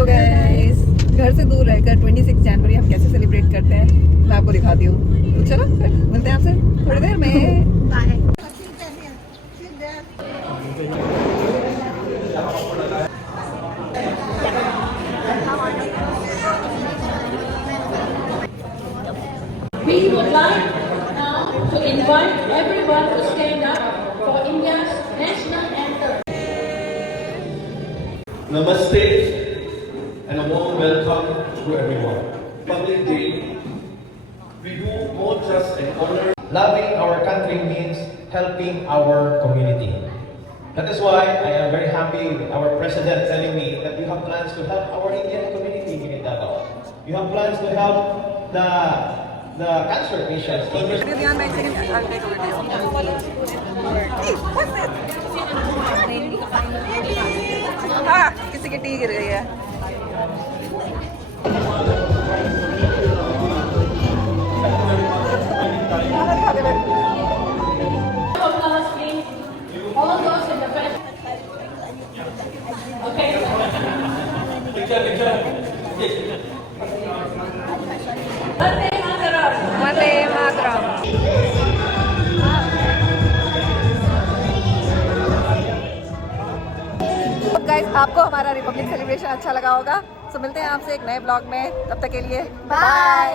Hello guys, घर से दूर रहकर 26 जनवरी हम कैसे सेलिब्रेट करते हैं मैं आपको दिखाती हूँ। तो चलो फिर मिलते हैं आपसे थोड़ी देर में। Bye. We would like now to invite everyone to stand up for India's national anthem. Namaste and a warm welcome to everyone. Republic Day, we do more just and honor. Loving our country means helping our community. That is why I am very happy with our president telling me that you have plans to help our Indian community here in Davao. You have plans to help the cancer patients. हाँ, किसी की T गिर गई है। Applause, please. All those in the front. Okay. Vande Mataram. Vande Mataram. Guys, आपको हमारा Republic celebration अच्छा लगा होगा। तो मिलते हैं आपसे एक नए ब्लॉग में, तब तक के लिए बाय।